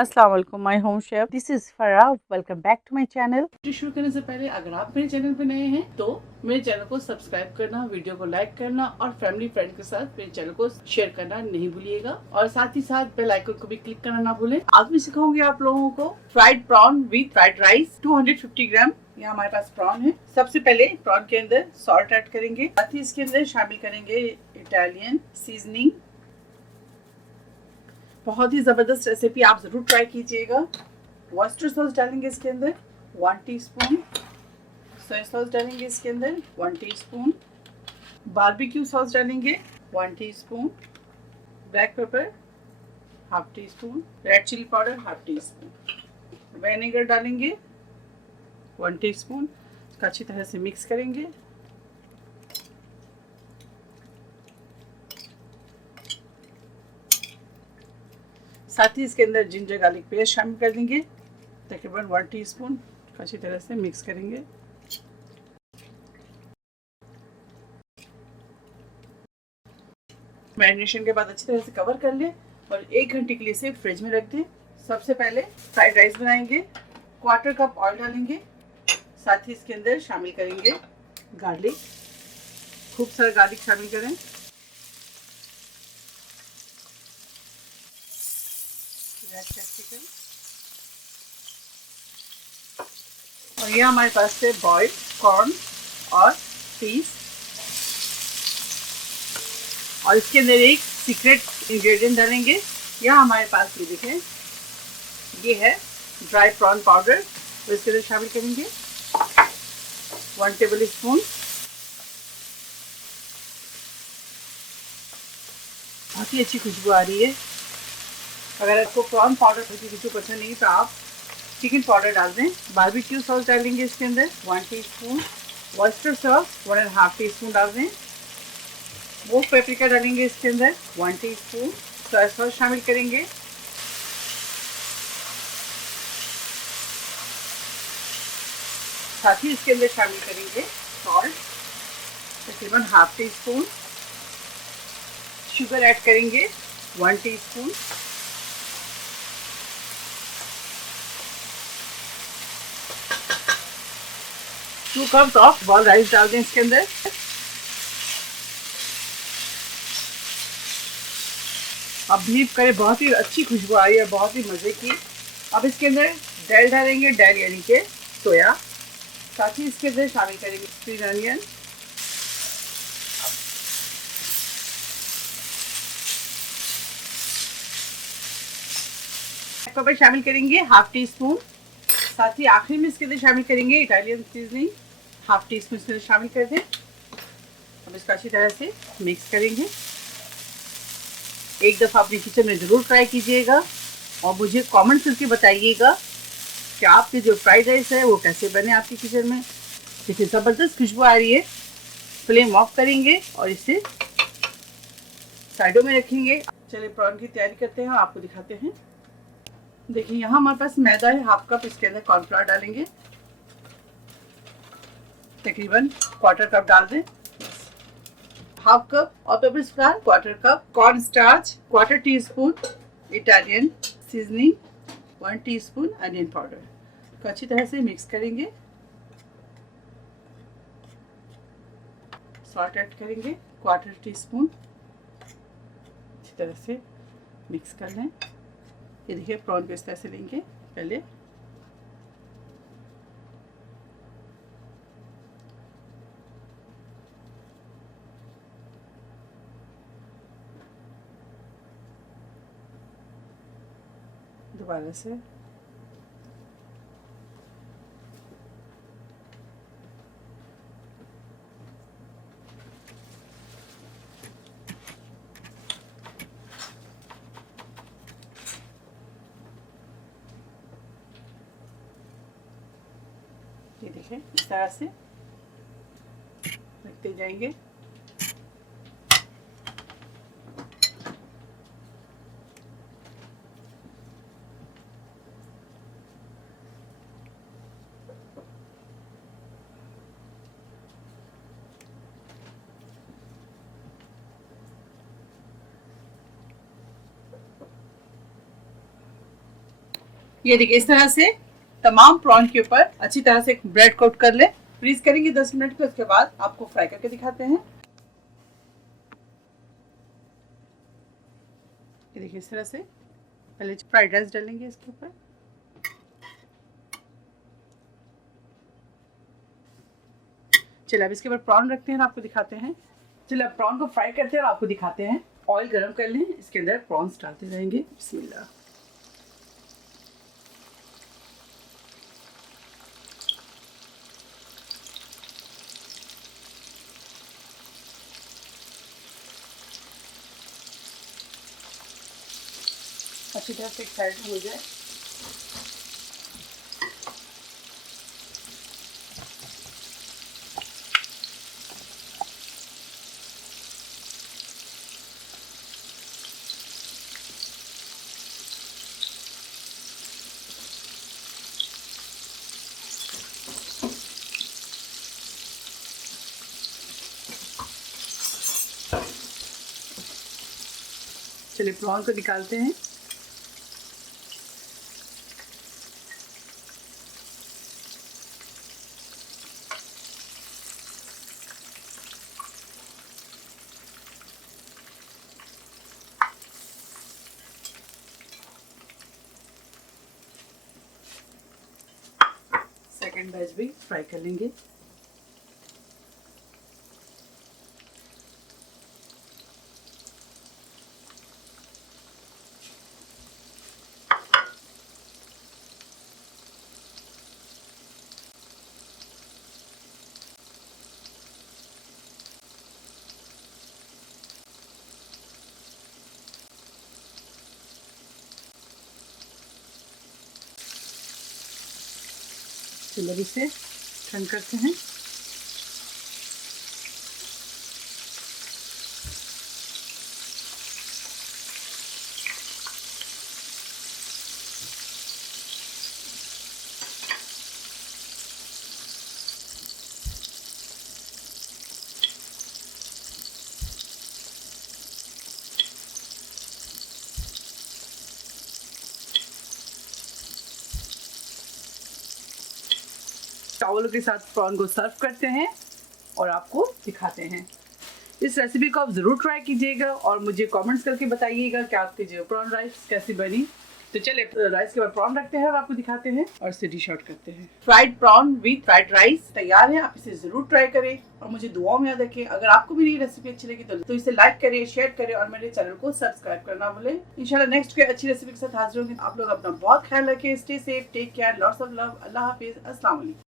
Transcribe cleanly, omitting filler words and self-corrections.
अस्सलाम वालेकुम, my home chef this is Farah. Welcome back to my channel. Video शुरू करने से पहले अगर आप मेरे चैनल पे नए हैं तो मेरे चैनल को सब्सक्राइब करना, वीडियो को लाइक करना और फैमिली फ्रेंड के साथ मेरे चैनल को शेयर करना नहीं भूलिएगा। और साथ ही साथ बेल आइकन को भी क्लिक करना ना भूलें। आज मैं सिखाऊंगी आप लोगों को fried prawn with fried rice 250 gram. यहाँ हमारे पास प्रॉन है। सबसे पहले प्रॉन के अंदर सॉल्ट ऐड करेंगे, साथ ही इसके अंदर शामिल करेंगे इटालियन सीजनिंग। बहुत ही जबरदस्त रेसिपी, आप जरूर ट्राई कीजिएगा। वॉस्टर सॉस डालेंगे इसके अंदर 1 टीस्पून, सोया सॉस डालेंगे इसके अंदर 1 टीस्पून, बारबेक्यू सॉस डालेंगे 1 teaspoon, black pepper half tea spoon, red chilli powder half tea spoon, vinegar डालेंगे 1 टीस्पून। अच्छी तरह से मिक्स करेंगे। साथ ही इसके अंदर जिंजर गार्लिक पेस्ट शामिल कर देंगे तकरीबन 1 टीस्पून। अच्छी तरह से मिक्स करेंगे। मैरिनेशन के बाद अच्छी तरह से कवर कर ले और 1 घंटे के लिए इसे फ्रिज में रख दें। सबसे पहले फ्राइड राइस बनाएंगे। 1/4 कप ऑयल डालेंगे, साथ ही इसके अंदर शामिल करेंगे गार्लिक। खूब सारा गार्लिक शामिल करें। रेड कैप्सिकम और यह हमारे पास से बॉइल्ड कॉर्न और पीस। और इसके अंदर एक सीक्रेट इंग्रेडिएंट डालेंगे। यह हमारे पास ये देखें, ये है ड्राई प्रॉन पाउडर, तो इसके अंदर शामिल करेंगे 1 टेबल स्पून। बहुत ही अच्छी खुशबू आ रही है। अगर आपको प्रॉन पाउडर की खुशबू पसंद नहीं तो आप चिकन पाउडर डाल दें। बारबेक्यू सॉस डालेंगे इसके अंदर 1 टीस्पून, वॉस्टर सॉस 1.5 टीस्पून डाल दें। वो पेपरिका डालेंगे इसके अंदर 1 टीस्पून। सोया सॉस शामिल करेंगे। साथ ही इसके अंदर शामिल करेंगे सॉल्ट तकरीबन half tea spoon. Sugar add करेंगे 1 teaspoon. Two cups of ball rice डाल दें इसके अंदर। अब बिलीव करें, बहुत ही अच्छी खुशबू आई है, बहुत ही मज़े की। अब इसके अंदर डेल डालेंगे, डेल यानी के सोया। साथ ही इसके अंदर शामिल करेंगे स्प्रिंग अनियन, पेपर शामिल करेंगे हाफ टी स्पून। साथ ही आखिरी में इसके अंदर शामिल करेंगे Italian seasoning, half tea spoon इसके अंदर शामिल कर दें। अब इसको अच्छी तरह से मिक्स करेंगे। एक दफ़ा अपने किचन में ज़रूर ट्राई कीजिएगा और मुझे कमेंट करके बताइएगा कि आपके जो फ्राइड राइस है वो कैसे बने आपके किचन में। देखिए ज़बरदस्त खुशबू आ रही है। फ्लेम ऑफ करेंगे और इसे साइडों में रखेंगे। चलिए प्रॉन की तैयारी करते हैं, आपको दिखाते हैं। देखिए यहाँ हमारे पास मैदा है हाफ कप, इसके अंदर कॉर्नफ्लावर डालेंगे तकरीबन 1/4 कप डाल दें। Half cup all purpose flower, 1/4 cup corn starch, 1/4 teaspoon Italian seasoning, 1 teaspoon onion powder को अच्छी तरह से मिक्स करेंगे। सॉल्ट ऐड करेंगे 1/4 टीस्पून। अच्छी तरह से मिक्स कर लें। ये देखिए प्रॉन को इस तरह से लेंगे पहले। दोबारा से ये देखिए इस तरह से रखते जाएंगे। ये देखिए इस तरह से तमाम प्रॉन के ऊपर अच्छी तरह से ब्रेड कोट कर ले। फ्रीज करेंगे 10 मिनट के, उसके बाद आपको फ्राई करके दिखाते हैं। ये देखिए इस तरह से पहले फ्राइड राइस डालेंगे इसके ऊपर। चलिए अब इसके ऊपर प्रॉन रखते हैं और आपको दिखाते हैं। चलिए अब प्रॉन को फ्राई करते हैं और आपको दिखाते हैं। ऑयल गरम कर लें, इसके अंदर प्रॉन्स डालते रहेंगे। बिस्मिल्लाह। अच्छी तरह से एक साइड हो जाए। चलिए प्रॉन को निकालते हैं। सेकंड बैच भी फ्राई कर लेंगे। चलिए इसे ठंड करते हैं। चावलों के साथ प्रॉन को सर्व करते हैं और आपको दिखाते हैं। इस रेसिपी को आप ज़रूर ट्राई कीजिएगा और मुझे कमेंट्स करके बताइएगा कि आपकी जो प्रॉन राइस कैसी बनी। तो चलिए राइस के बाद प्रॉन रखते हैं और आपको दिखाते हैं और इसे डिश आउट करते हैं। Fried prawn with fried rice तैयार है। आप इसे ज़रूर ट्राई करें और मुझे दुआओं में याद रखें। अगर आपको मेरी रेसिपी अच्छी लगी तो इसे लाइक करें, शेयर करें और मेरे चैनल को सब्सक्राइब करना भूलें। इंशाल्लाह नेक्स्ट कोई अच्छी रेसिपी के साथ हाजिर होंगे। आप लोग अपना बहुत ख्याल रखें। Stay safe, take care, lots of love. Allah हाफिज़, अस्सलाम वालेकुम।